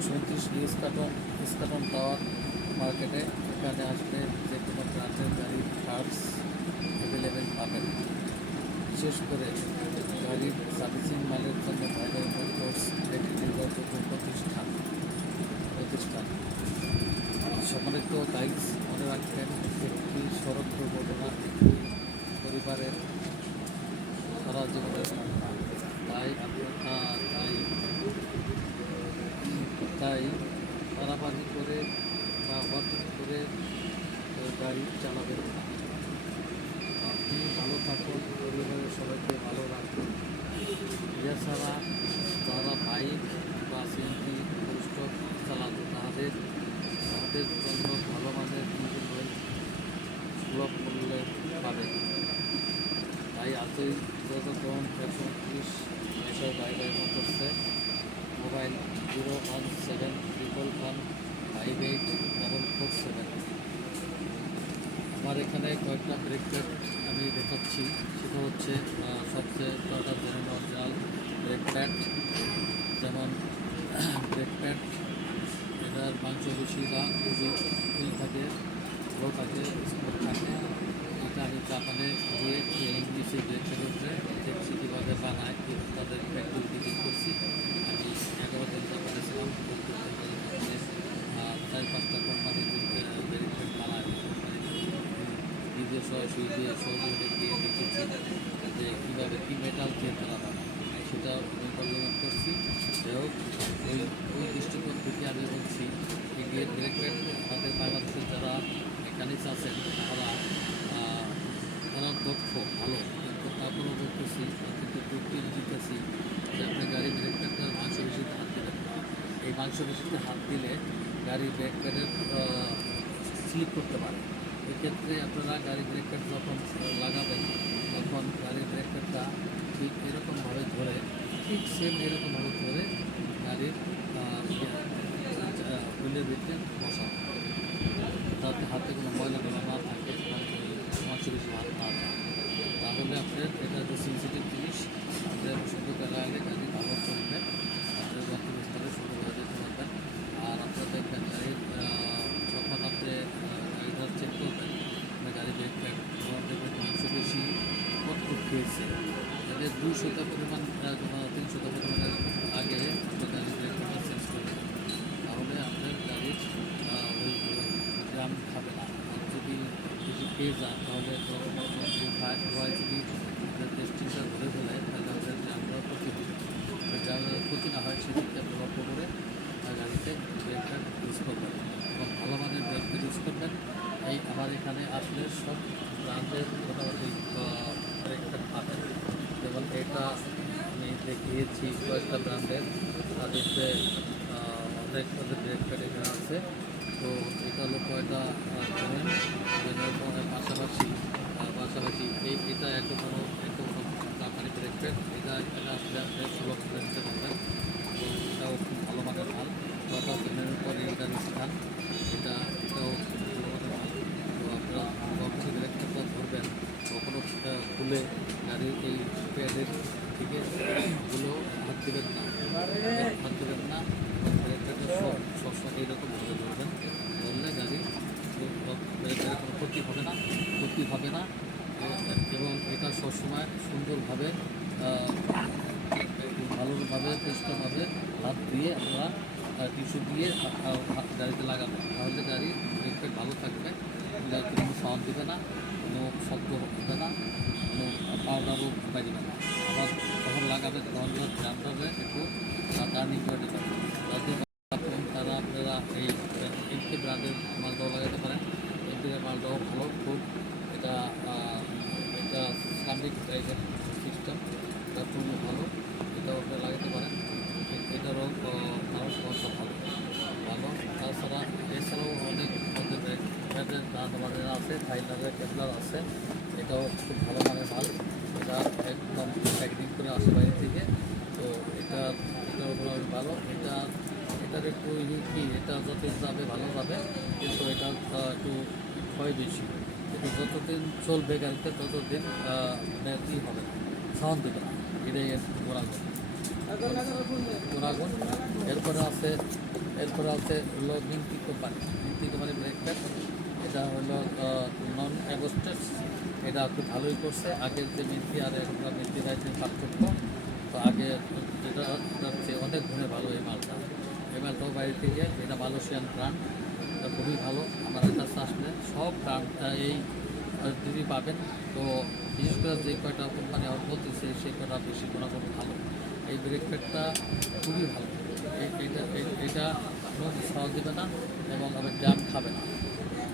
137 Eskaton tower মার্কেটে। এখানে আসলে যে কোনো ব্র্যান্ডের গাড়ির পার্টস অ্যাভেলেবেল পাবেন। বিশেষ করে গাড়ির সার্ভিসিং মালের জন্য ভাইরাল মোটরস একটি নির্ভরযোগ্য প্রতিষ্ঠান। সম্মানিত গাইডস, মনে রাখবেন, একটি সড়ক দুর্ঘটনা একটি পরিবারের সারা জীবনের ঘটনা। তাই পারাপারি করে বা ওভারটেক করে গাড়ি চালাবেন না। আপনি ভালো থাকুন, পরিবারের সবাইকে ভালো রাখুন। এছাড়া যারা বাইক বা সিএনজি স্টক চালান তাদের জন্য ভালো মানের ইঞ্জিন অয়েল সুলভ মূল্যে পাবেন। তাই আজই যোগাযোগ করুন 137 এসব বাইক করছে। মোবাইল 01755584447। আমার এখানে কয়েকটা ব্রেক প্যাড আমি দেখাচ্ছি। সেটা হচ্ছে সবচেয়ে অরিজিনাল ব্রেক প্যাড। যেমন ব্রেক প্যাড, এটার মাংসপেশিরা খুবই থাকে, ভালো থাকে, স্মুথ থাকে। এটা আমি জাপানে গিয়ে ট্রেনিং দিয়েছি ব্রেক প্যাডের উপরে, দেখছি কীভাবে বানায়, তাদের ফ্যাক্টরি ভিজিট করছি। আমি 11 দিন জাপানে ছিলাম। 4-5টা কোম্পানি ব্রেক প্যাড বানায়, নিজের সরাসরি দিয়ে সহযোগিতা দিয়ে দেখেছি যে কীভাবে কী মেটাল দিয়ে তারা বানায়, সেটা আমি পর্যবেক্ষণ করছি। যাই হোক, ওই দৃষ্টিকোণ থেকে আমি বলছি যে ব্রেক প্যাড আমাদের বাংলাদেশের যারা মেকানিক্স আছেন তারা দক্ষ, ভালো, কিন্তু তারপরেও বলতেছি, কিন্তু টিপ দিতেছি যে আপনি গাড়ি ব্রেক প্যাডটার মাংসপেশিতে হাত দিলেন। এই মাংসপেশিতে হাত দিলে গাড়ি ব্রেক প্যাডের স্লিপ করতে পারে। এক্ষেত্রে আপনারা গাড়ি ব্রেক প্যাড যখন লাগাবেন তখন গাড়ির ব্রেক প্যাডটা ঠিক এরকমভাবে ধরে, ঠিক সেম এরকমভাবে ধরে গাড়ির হুইলের ভিতরে বসানো, যাতে হাতে কোনো ময়লা না থাকে, মাংসপেশি হাত না থাকে। তাহলে আপনার এটা যে সেন্সিটিভ জিনিস, আপনার সুন্দর লাগালে গাড়ি ভালো চলবে, আপনার গন্তব্যস্থলে সুন্দরভাবে যেতে পারবেন। আর আপনারা দেখবেন গাড়ির যখন আপনি গাড়িটা চেক করবেন, আপনার গাড়ি ব্রেক প্যাড যখন দেখবেন মাংসপেশি কত খেয়েছে, তাহলে 200টা পরিমাণ 300টা পরিমাণের আগে গাড়ি ব্রেক প্যাডটা চেঞ্জ করবেন। তাহলে আপনার গাড়ির ওই গ্রাম খাবে না। যদি কিছু পেয়ে যান তাহলে হয় যদি টেস্টিংটা ধরে ফেলে, তাহলে আমাদের গ্রামটাও ক্ষতি হবে। গ্রামের ক্ষতি না হয় সেদিকটা আপনি লক্ষ্য করে গাড়িতে ব্রেক প্যাড ইউজ করবেন এবং ভালো মানের ব্রেক প্যাড ইউজ করবেন। এই আমার এখানে আসলে সব ব্র্যান্ডের মোটামুটি ব্রেক প্যাড পাবেন। যেমন এটা আমি দেখিয়েছি কয়েকটা ব্র্যান্ডের, তাদেরতে অনেক ব্রেক প্যাড এখানে আছে। তো এটা হলো কয়টা পাশাপাশি এটা একটা কোনো কোম্পানি ব্রেক প্যাড। এটা আসলে আপনি সুলভ করে নিতে পারবেন। তো এটাও খুব ভালো মানের মাল। ওটা পরে এটার স্থান, এটাও ভালো মানের মাল। তো আপনারা যখন ব্রেক প্যাডটা ধরবেন কখনো খুলে গাড়ির এই প্যাডের থেকে গুলো হাত দেবেন না। ব্রেক প্যাডটা সবসময় এইরকমভাবে ধরবেন, ধরলে গাড়ির কোনো ক্ষতি হবে না। এবং এটা সবসময় সুন্দরভাবে ভালোভাবে পরিষ্কারভাবে হাত দিয়ে আপনারা টিস্যু দিয়ে গাড়িতে লাগাবেন। তাহলে গাড়ির ব্রেক প্যাড ভালো থাকবে, কোনো সাউন্ড দেবে না, কোনো শব্দ হবে না, কোনো পাউডারও বাড়িবে না। আবার যখন লাগাবেন তখন ধ্যান রাখবে, একটু টার্নিং করে দেবেন। যাতে তারা আপনারা এই এমকে ব্র্যান্ডের মালটাও লাগাতে পারেন। এমকের মালটাও ভালো, খুব এটা সামরিক টাইপের সিস্টেম, এটা খুবই ভালো, এটাও আপনারা লাগাতে পারেন। এটারও মানুষ ভালো। এছাড়াও অনেক ব্র্যান্ডের আমাদের আছে, থাইল্যান্ডের টেবলার আছে, এটাও খুব ভালো মানের মাল। এটা একদম প্যাকেটিং করে আসে বাইরে থেকে। তো এটার ভালো। এটার একটু কি, এটা যত যাবে ভালো যাবে, কিন্তু এটা একটু ক্ষয় বেশি। কিন্তু যতদিন চলবে গাড়িতে ততদিন কি হবে না, সাউন্ড দেবে না। এটাই গুণাগুণ। এরপরে আছে এরপরে আছে হলো মিন্টি কোম্পানি ব্রেক প্যাড। এটা হলো নন অ্যাগোস্টেস। এটা একটু ভালোই করছে। আগের যে মিন্টি আর এখনকার মিন্টি রাইসের পার্থক্য, তো আগে যেটা হচ্ছে অনেক গুণে ভালো এই মালটা। এই মালটাও বাইরে থেকে, এটা মালয়েশিয়ান ব্র্যান্ড, এটা খুবই ভালো। আমাদের কাছে আসলে সব ব্র্যান্ড এই দিদি পাবেন। তো বিশেষ করে যে কয়টা কোম্পানি আমার বলতেছে সেই কয়টা বেশি গুণাগুণ ভালো। এই ব্রেক প্যাডটা খুবই ভালো। এটা কোনো সাহস দেবে না এবং আবার ড্যাম খাবে না।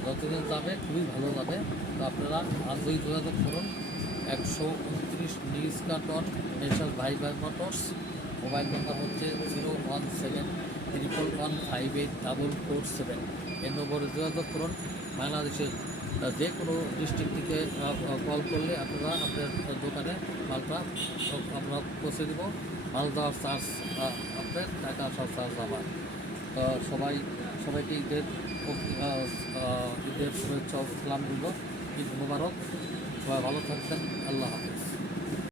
যতদিন যাবে খুবই ভালো যাবে। তো আপনারা আজই যোগাযোগ করুন। 129 নিউজ কার্টন মেসার ভাই মোটরস। মোবাইল নাম্বার হচ্ছে 017-111-584447। এই নম্বরে যোগাযোগ করুন। বাংলাদেশের যে কোনো ডিস্ট্রিক্ট থেকে কল করলে আপনারা আপনার দোকানে মালটা আমরা পৌঁছে দেবো। মাল দেওয়ার চার্জ আপনার, টাকা সব চার্জ আমার। সবাইকে ঈদের শুভেচ্ছা ও সালাম দিল। ঈদ মোবারক। সবাই ভালো থাকবেন। আল্লাহ হাফেজ।